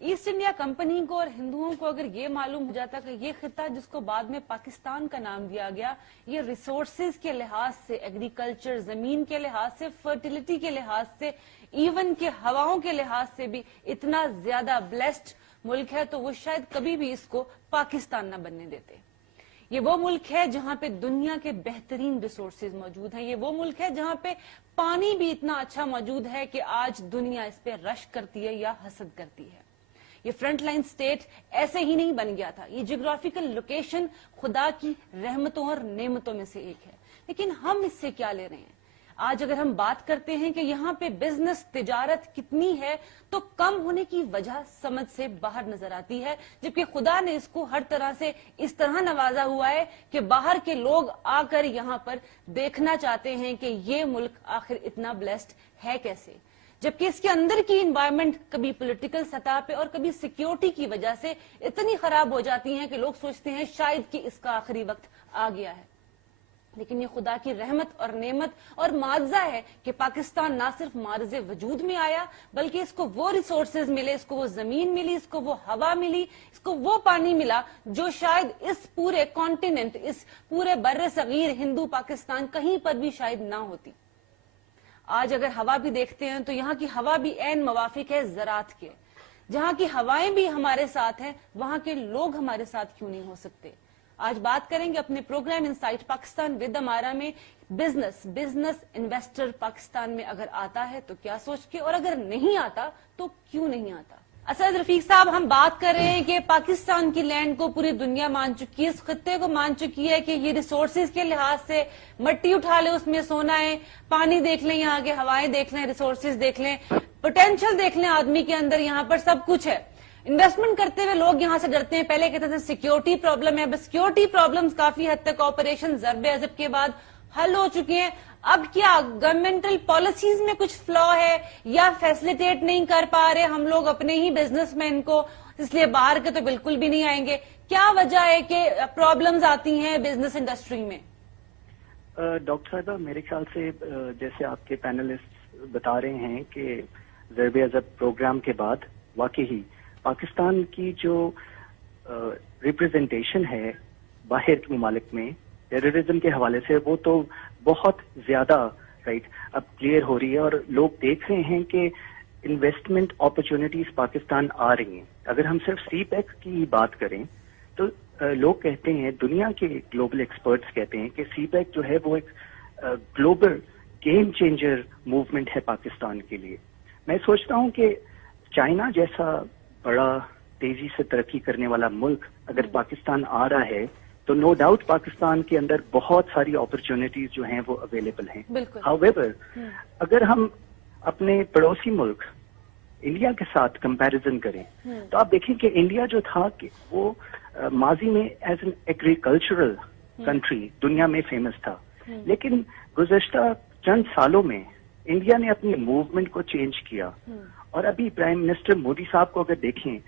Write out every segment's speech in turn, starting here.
East India company को और हिंदुओं को अगर ये मालूम हो जाता कि ये खिता जिसको बाद में पाकिस्तान का नाम दिया गया, ये रिसोर्सेज के लिहाज से, एग्रीकल्चर, जमीन के लिहाज से, फर्टिलिटी के लिहाज से, इवन के हवाओं के लिहाज से भी इतना ज्यादा ब्लेस्ड मुल्क है, तो वो शायद कभी भी इसको पाकिस्तान न बनने देते। ये वो मुल्क है जहां पे दुनिया के बेहतरीन रिसोर्सेज मौजूद हैं। ये वो मुल्क है जहां पे पानी भी इतना अच्छा मौजूद है कि आज दुनिया इस पे रश करती है या हसद करती है। ये फ्रंट लाइन स्टेट ऐसे ही नहीं बन गया था। ये जियोग्राफिकल लोकेशन खुदा की रहमतों और नेमतों में से एक है, लेकिन हम इससे क्या ले रहे हैं? आज अगर हम बात करते हैं कि यहाँ पे बिजनेस, तिजारत कितनी है, तो कम होने की वजह समझ से बाहर नजर आती है, जबकि खुदा ने इसको हर तरह से इस तरह नवाजा हुआ है कि बाहर के लोग आकर यहाँ पर देखना चाहते हैं कि ये मुल्क आखिर इतना ब्लेस्ड है कैसे, जबकि इसके अंदर की इन्वायरमेंट कभी पॉलिटिकल सतह पे और कभी सिक्योरिटी की वजह से इतनी खराब हो जाती है कि लोग सोचते हैं शायद कि इसका आखिरी वक्त आ गया है। लेकिन ये खुदा की रहमत और नेमत और मुआवजा है कि पाकिस्तान ना सिर्फ मार्ज़े वजूद में आया, बल्कि इसको वो रिसोर्सेज मिले, इसको वो जमीन मिली, इसको वो हवा मिली, इसको वो पानी मिला जो शायद इस पूरे कॉन्टिनेंट, इस पूरे बर्रे सगीर हिंदू पाकिस्तान कहीं पर भी शायद ना होती। आज अगर हवा भी देखते हैं तो यहाँ की हवा भी ऐन मवाफिक है ज़रात के। जहाँ की हवाएं भी हमारे साथ हैं, वहां के लोग हमारे साथ क्यों नहीं हो सकते? आज बात करेंगे अपने प्रोग्राम इनसाइट पाकिस्तान विद अमारा में बिजनेस इन्वेस्टर पाकिस्तान में अगर आता है तो क्या सोच के, और अगर नहीं आता तो क्यों नहीं आता। असद रफीक साहब, हम बात कर रहे हैं कि पाकिस्तान की लैंड को पूरी दुनिया मान चुकी है, इस खत्ते को मान चुकी है कि ये रिसोर्सेज के लिहाज से मट्टी उठा ले उसमें सोना है, पानी देख लें, यहाँ के हवाएं देख लें, रिसोर्सेज देख लें, पोटेंशियल देख लें आदमी के अंदर, यहाँ पर सब कुछ है। इन्वेस्टमेंट करते हुए लोग यहाँ से डरते हैं। पहले कहते थे सिक्योरिटी प्रॉब्लम है, बस सिक्योरिटी प्रॉब्लम्स काफी हद तक ऑपरेशन ज़रबे अज़ब के बाद हल हो चुके हैं। अब क्या गवर्नमेंटल पॉलिसीज में कुछ फ्लॉ है या फैसिलिटेट नहीं कर पा रहे हम लोग अपने ही बिजनेसमैन को, इसलिए बाहर के तो बिल्कुल भी नहीं आएंगे? क्या वजह है कि प्रॉब्लम्स आती हैं बिजनेस इंडस्ट्री में? डॉक्टर साहबा, मेरे ख्याल से जैसे आपके पैनलिस्ट बता रहे हैं कि ज़रबे अज़ब प्रोग्राम के बाद वाकई ही पाकिस्तान की जो रिप्रेजेंटेशन है बाहर के ममालिक में टेररिज्म के हवाले से, वो तो बहुत ज्यादा अब क्लियर हो रही है और लोग देख रहे हैं कि इन्वेस्टमेंट अपॉर्चुनिटीज पाकिस्तान आ रही हैं। अगर हम सिर्फ सीपैक की बात करें तो लोग कहते हैं, दुनिया के ग्लोबल एक्सपर्ट्स कहते हैं कि सीपैक जो है वो एक ग्लोबल गेम चेंजर मूवमेंट है पाकिस्तान के लिए। मैं सोचता हूं कि चाइना जैसा बड़ा तेजी से तरक्की करने वाला मुल्क अगर पाकिस्तान आ रहा है तो नो डाउट पाकिस्तान के अंदर बहुत सारी अपॉर्चुनिटीज जो हैं वो अवेलेबल हैं। हाउएवर, अगर हम अपने पड़ोसी मुल्क इंडिया के साथ कंपैरिजन करें तो आप देखें कि इंडिया जो था कि वो माजी में एज एन एग्रीकल्चरल कंट्री दुनिया में फेमस था, लेकिन गुज़श्ता चंद सालों में इंडिया ने अपनी मूवमेंट को चेंज किया और अभी प्राइम मिनिस्टर मोदी साहब को अगर देखें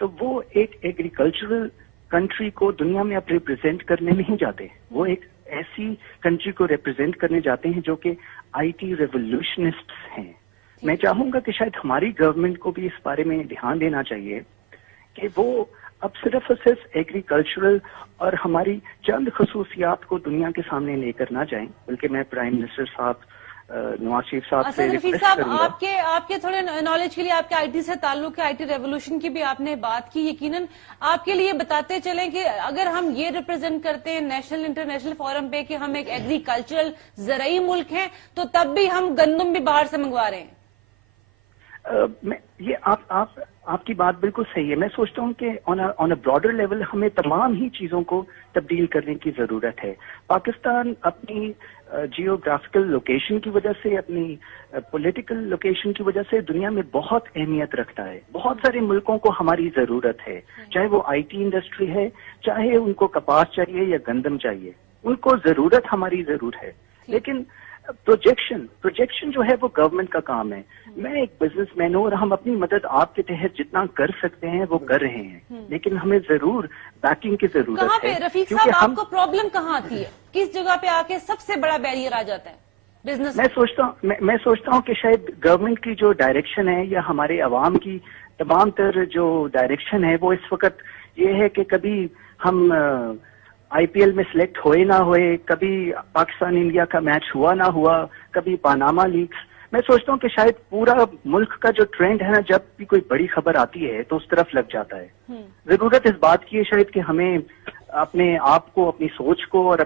तो वो एक एग्रीकल्चरल कंट्री को दुनिया में अब रिप्रेजेंट करने नहीं जाते, वो एक ऐसी कंट्री को रिप्रेजेंट करने जाते हैं जो कि आईटी रेवोल्यूशनिस्ट्स हैं। मैं चाहूंगा कि शायद हमारी गवर्नमेंट को भी इस बारे में ध्यान देना चाहिए कि वो अब सिर्फ और सिर्फ एग्रीकल्चरल और हमारी चंद खसूसियात को दुनिया के सामने लेकर ना जाएं, बल्कि मैं प्राइम मिनिस्टर साहब नवाज शरीफ साहब से रिक्वेस्ट करूंगा। आपके थोड़े नॉलेज के लिए, आपके आईटी से ताल्लुक है, आईटी रेवोल्यूशन की भी आपने बात की, यकीनन आपके लिए बताते चलें कि अगर हम ये रिप्रेजेंट करते हैं नेशनल इंटरनेशनल फोरम पे कि हम एक एग्रीकल्चरल ज़राई मुल्क हैं, तो तब भी हम गंदम भी बाहर से मंगवा रहे हैं। ये आपकी बात बिल्कुल सही है। मैं सोचता हूँ कि ऑन अ ब्रॉडर लेवल हमें तमाम ही चीजों को तब्दील करने की जरूरत है। पाकिस्तान अपनी जियोग्राफिकल लोकेशन की वजह से, अपनी पॉलिटिकल लोकेशन की वजह से दुनिया में बहुत अहमियत रखता है। बहुत सारे मुल्कों को हमारी जरूरत है, चाहे वो आईटी इंडस्ट्री है, चाहे उनको कपास चाहिए या गंदम चाहिए, उनको जरूरत हमारी जरूर है। लेकिन प्रोजेक्शन जो है वो गवर्नमेंट का काम है। मैं एक बिजनेसमैन हूँ और हम अपनी मदद आपके तहत जितना कर सकते हैं वो कर रहे हैं, लेकिन हमें जरूर बैकिंग की जरूरत है। कहाँ पे रफीक साहब आपको प्रॉब्लम कहाँ आती है? किस जगह पे आके सबसे बड़ा बैरियर आ जाता है बिजनेस? मैं सोचता हूँ कि शायद गवर्नमेंट की जो डायरेक्शन है या हमारे अवाम की तमाम तर जो डायरेक्शन है वो इस वक्त ये है कि कभी हम आईपीएल में सिलेक्ट होए ना होए, कभी पाकिस्तान इंडिया का मैच हुआ ना हुआ, कभी पानामा लीक्स। मैं सोचता हूँ कि शायद पूरा मुल्क का जो ट्रेंड है ना, जब भी कोई बड़ी खबर आती है तो उस तरफ लग जाता है। जरूरत इस बात की है शायद कि हमें अपने आप को, अपनी सोच को और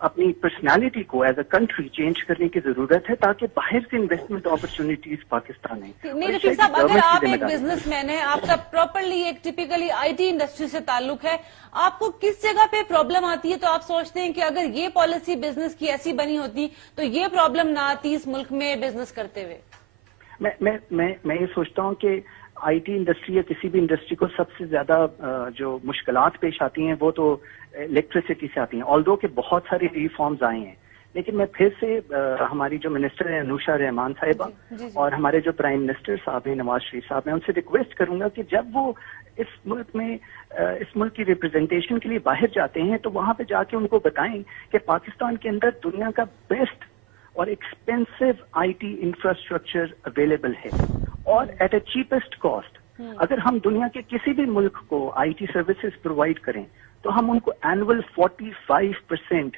अपनी पर्सनालिटी को एज अ कंट्री चेंज करने की जरूरत है, ताकि बाहर से इन्वेस्टमेंट अपॉर्चुनिटीज पाकिस्तान है। नहीं रफीक साहब, अगर आप एक बिजनेसमैन हैं, आपका प्रॉपरली एक टिपिकली आईटी इंडस्ट्री से ताल्लुक है, आपको किस जगह पे प्रॉब्लम आती है तो आप सोचते हैं कि अगर ये पॉलिसी बिजनेस की ऐसी बनी होती तो ये प्रॉब्लम ना आती इस मुल्क में बिजनेस करते हुए? मैं ये सोचता हूँ कि आईटी इंडस्ट्री या किसी भी इंडस्ट्री को सबसे ज्यादा जो मुश्किलात पेश आती हैं वो तो इलेक्ट्रिसिटी से आती हैं। ऑल्दो के बहुत सारे रिफॉर्म्स आए हैं, लेकिन मैं फिर से हमारी जो मिनिस्टर है अनुषा रहमान साहिबा और हमारे जो प्राइम मिनिस्टर साहब हैं नवाज शरीफ साहब, मैं उनसे रिक्वेस्ट करूंगा कि जब वो इस मुल्क की रिप्रेजेंटेशन के लिए बाहर जाते हैं तो वहां पे जाके उनको बताएं कि पाकिस्तान के अंदर दुनिया का बेस्ट और एक्सपेंसिव आईटी इंफ्रास्ट्रक्चर अवेलेबल है और एट अ चीपेस्ट कॉस्ट। अगर हम दुनिया के किसी भी मुल्क को आईटी सर्विसेज प्रोवाइड करें तो हम उनको एनुअल 45%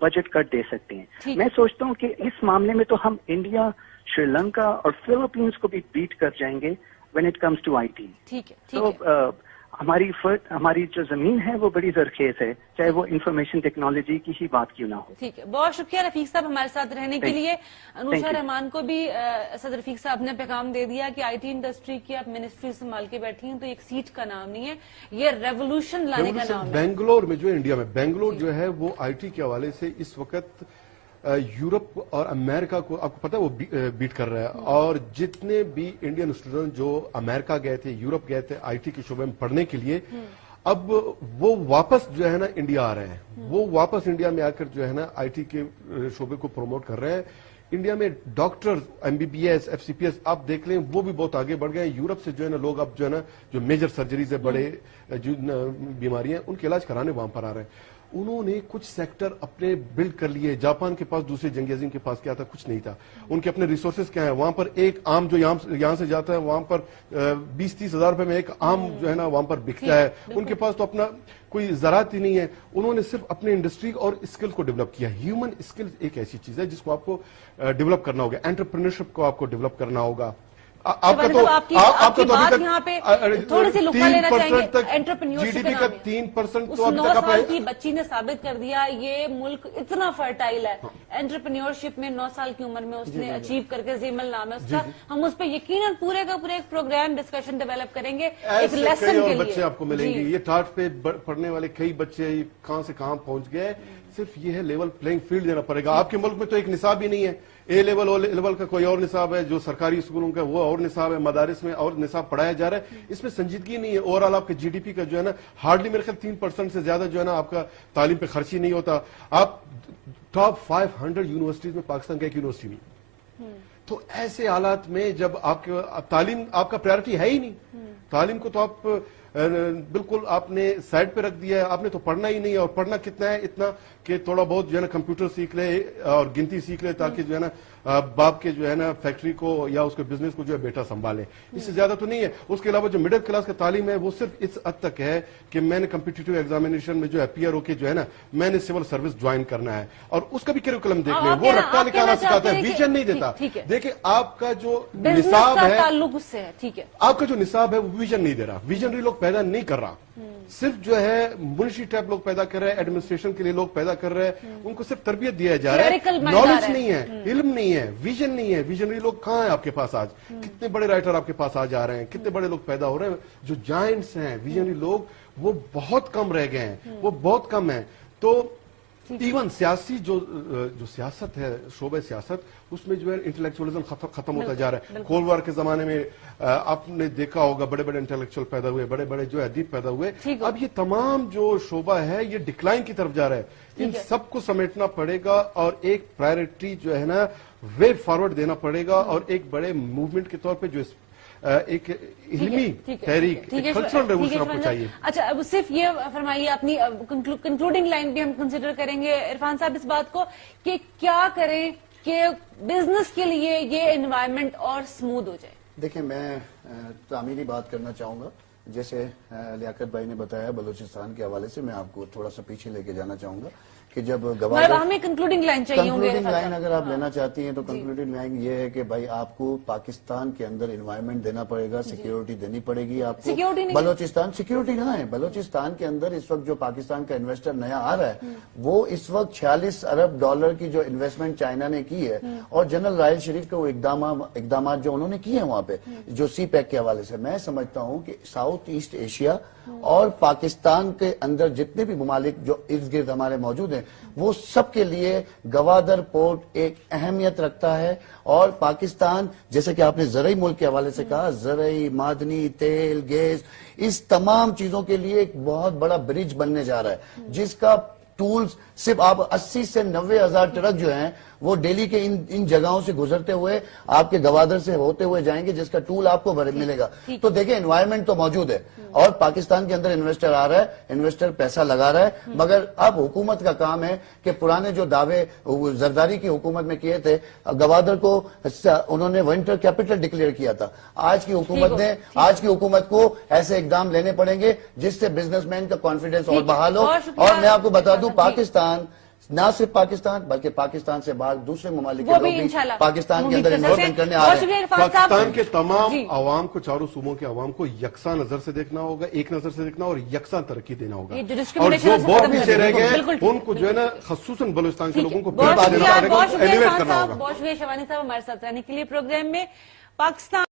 बजट कट दे सकते हैं। मैं सोचता हूँ कि इस मामले में तो हम इंडिया, श्रीलंका और फिलीपींस को भी बीट कर जाएंगे when it comes to IT. ठीक है, तो हमारी जो जमीन है वो बड़ी जरखेज है, चाहे वो इंफॉर्मेशन टेक्नोलॉजी की ही बात क्यों ना हो। ठीक है, बहुत शुक्रिया रफीक साहब हमारे साथ रहने के लिए। अनुषा रहमान को भी असद रफीक साहब ने पैगाम दे दिया कि आईटी इंडस्ट्री की आप मिनिस्ट्री संभाल के बैठी हैं तो एक सीट का नाम नहीं है, ये रेवोल्यूशन लाने का नाम है। बेंगलोर में जो इंडिया में बेंगलोर जो है वो आईटी के हवाले से इस वक्त यूरोप और अमेरिका को, आपको पता है, वो बीट कर रहा है। और जितने भी इंडियन स्टूडेंट जो अमेरिका गए थे, यूरोप गए थे आईटी के शोबे में पढ़ने के लिए, अब वो वापस जो है ना इंडिया आ रहे हैं। वो वापस इंडिया में आकर जो है ना आईटी के शोबे को प्रमोट कर रहे हैं। इंडिया में डॉक्टर, एमबीबीएस, एफसीपीएस आप देख लें, वो भी बहुत आगे बढ़ गए हैं। यूरोप से जो है ना लोग अब जो है ना जो मेजर सर्जरीज है, बड़े जो बीमारियां, उनके इलाज कराने वहां पर आ रहे हैं। उन्होंने कुछ सेक्टर अपने बिल्ड कर लिए। जापान के पास, दूसरे जंग अजीम के पास क्या था? कुछ नहीं था। उनके अपने रिसोर्सेज क्या है? वहां पर एक आम जो यहाँ से जाता है वहां पर 20-30 हजार रुपए में एक आम जो है ना वहां पर बिकता है। उनके पास तो अपना कोई ज़रात ही नहीं है। उन्होंने सिर्फ अपने इंडस्ट्री और स्किल को डेवलप किया। ह्यूमन स्किल एक ऐसी चीज है जिसको आपको डेवलप करना होगा। एंटरप्रेन्योरशिप को आपको डेवलप करना होगा। आपका तो आपकी बात यहाँ पे थोड़ी सी लुका लेना चाहेंगे। एंटरप्रेन्योरशिप जीडीपी का 3% तो 9 साल की बच्ची ने साबित कर दिया ये मुल्क इतना फर्टाइल है। एंटरप्रेन्योरशिप में 9 साल की उम्र में उसने अचीव करके, जेमल नाम है उसका, हम उस पर यकीनन पूरे का पूरे एक प्रोग्राम डिस्कशन डेवलप करेंगे एक लेसन के लिए। बच्चे आपको मिलेंगे। ये टाट पे पढ़ने वाले कई बच्चे कहां से कहां पहुंच गए। सिर्फ ये है लेवल प्लेइंग फील्ड देना पड़ेगा। आपके मुल्क में तो एक निसाब ही नहीं है। ए लेवल ओ लेवल का कोई और निसाब है, जो सरकारी स्कूलों का वो और निसाब है, मदारिस में और निसाब पढ़ाया जा रहा है। इसमें संजीदगी नहीं है। ओवरऑल आपके जीडीपी का जो है ना हार्डली मेरे ख्याल 3% से ज्यादा जो है ना आपका तालीम पे खर्च ही नहीं होता। आप टॉप 500 यूनिवर्सिटीज में पाकिस्तान का एक यूनिवर्सिटी नहीं। तो ऐसे हालात में जब आपके तालीम आपका प्रायोरिटी है ही नहीं, तालीम को तो आप बिल्कुल आपने साइड पे रख दिया है। आपने तो पढ़ना ही नहीं है। और पढ़ना कितना है? इतना कि थोड़ा बहुत जो है ना कंप्यूटर सीख ले और गिनती सीख ले, ताकि जो है ना बाप के जो है ना फैक्ट्री को या उसके बिजनेस को जो है बेटा संभाले। इससे ज्यादा तो नहीं है। उसके अलावा जो मिडिल क्लास का तालीम है वो सिर्फ इस हद तक है कि मैंने कम्पिटिटिव एग्जामिनेशन में जो अपीयर होके जो है ना मैंने सिविल सर्विस ज्वाइन करना है, और उसका भी करिकुलम देख ले। वो रट्टा निकालना सिखाता है, विजन नहीं देता। देखिए आपका जो निसाब है, ताल्लुक उससे है, ठीक है, आपका जो निसाब है वो विजन नहीं दे रहा। विजनरी लोग पैदा नहीं कर रहा। सिर्फ जो है मुंशी टाइप लोग पैदा कर रहे हैं, एडमिनिस्ट्रेशन के लिए लोग पैदा कर रहे हैं। उनको सिर्फ तरबियत दिया जा रहा है, नॉलेज नहीं है, इल्म नहीं है, विजन नहीं है। विजनरी लोग कहाँ हैं आपके पास आज? कितने बड़े राइटर आपके पास आ जा रहे हैं, कितने बड़े लोग पैदा हो रहे हैं। जो जायंट्स हैं विजनरी लोग वो बहुत कम रह गए हैं, वो बहुत कम है। तो इवन सियासी जो सियासत है, शोबे सियासत, उसमें जो है इंटेलेक्चुअलिज्म खत्म होता जा रहा है। कोल्ड वॉर के जमाने में आपने देखा होगा बड़े बड़े इंटेलेक्चुअल पैदा हुए, बड़े बड़े जो अदीब पैदा हुए। अब ये तमाम जो शोबा है ये डिक्लाइन की तरफ जा रहा है। इन सबको समेटना पड़ेगा और एक प्रायोरिटी जो है ना वे फॉरवर्ड देना पड़ेगा, और एक बड़े मूवमेंट के तौर पे जो एक इल्मी तहरीक, कल्चरल रेवोल्यूशन आपको चाहिए। अच्छा, अब सिर्फ ये फरमाइए, अपनी कंक्लूडिंग लाइन भी हम कंसिडर करेंगे इरफान साहब इस बात को कि क्या करें कि बिजनेस के लिए ये एनवायरनमेंट और स्मूथ हो जाए। देखिए, मैं تعمیری بات کرنا چاہوں گا. جیسے لیاقت بھائی نے بتایا بلوچستان کے حوالے سے، میں آپ کو تھوڑا سا پیچھے لے کے جانا چاہوں گا کہ جب گوادر ہمیں کنکلوڈنگ لائن چاہیے ہوں گے. کنکلوڈنگ لائن اگر آپ لینا چاہتی ہیں تو کنکلوڈنگ لائن یہ ہے کہ بھائی آپ کو پاکستان کے اندر انوائرمنٹ دینا پڑے گا، سیکیورٹی دینی پڑے گی آپ کو. بلوچستان سیکیورٹی کہاں ہے؟ بلوچستان کے اندر اس وقت جو پاکستان کا انویسٹر نیا آ رہا ہے وہ اس وقت 46 ارب ڈالر کی جو انویسٹمنٹ چائنا نے کی ہے، اور جنرل راحیل شریف کے وہ اقدامات جو انہوں نے کیے ہیں وہاں پہ جو سی پیک کے حوالے سے، میں سمجھتا ہوں کہ ساؤتھ ایسٹ ایشیا اور پاکستان کے اندر جتنے بھی ممالک جو ارد گرد ہمارے موجود ہیں وہ سب کے لیے گوادر پورٹ ایک اہمیت رکھتا ہے. اور پاکستان جیسے کہ آپ نے زرعی ملک کے حوالے سے کہا، زرعی، معدنی، تیل، گیس، اس تمام چیزوں کے لیے ایک بہت بڑا برج بننے جا رہا ہے جس کا ٹولز صرف آپ 80 سے 90 ہزار ٹرک جو ہیں وہ ڈیلی کے ان جگہوں سے گزرتے ہوئے آپ کے گوادر سے ہوتے ہوئے جائیں گے، جس کا ٹول آپ کو ملے گا. تو دیکھیں انوائرمنٹ تو موجود ہے اور پاکستان کے اندر انویسٹر آ رہا ہے، انویسٹر پیسہ لگا رہا ہے، مگر اب حکومت کا کام ہے کہ پرانے جو دعوے زرداری کی حکومت میں کیے تھے، گوادر کو انہوں نے ونٹر کیپٹل ڈکلیئر کیا تھا. آج کی حکومت کو ایسے اقدام لینے پڑیں گے جس سے بزنس مین کا کانفیڈنس اور بحال ہو. اور میں آپ کو بتا دوں پاکستان نہ صرف پاکستان بلکہ پاکستان سے باہر دوسرے ممالک کے لوگ بھی پاکستان کے اندر انویسٹمنٹ کرنے آ رہے ہیں. پاکستان کے تمام عوام کو، چاروں صوبوں کے عوام کو یکساں نظر سے دیکھنا ہوگا، ایک نظر سے دیکھنا اور یکساں ترقی دینا ہوگا. اور جو بہت پیچھے رہ گئے ان کو جو ہے نا خصوصاً بلوچستان کے لوگوں کو بہت شکریہ شیوانی صاحب ہمارے ساتھ رہنے کے لیے پروگرام میں. پاکستان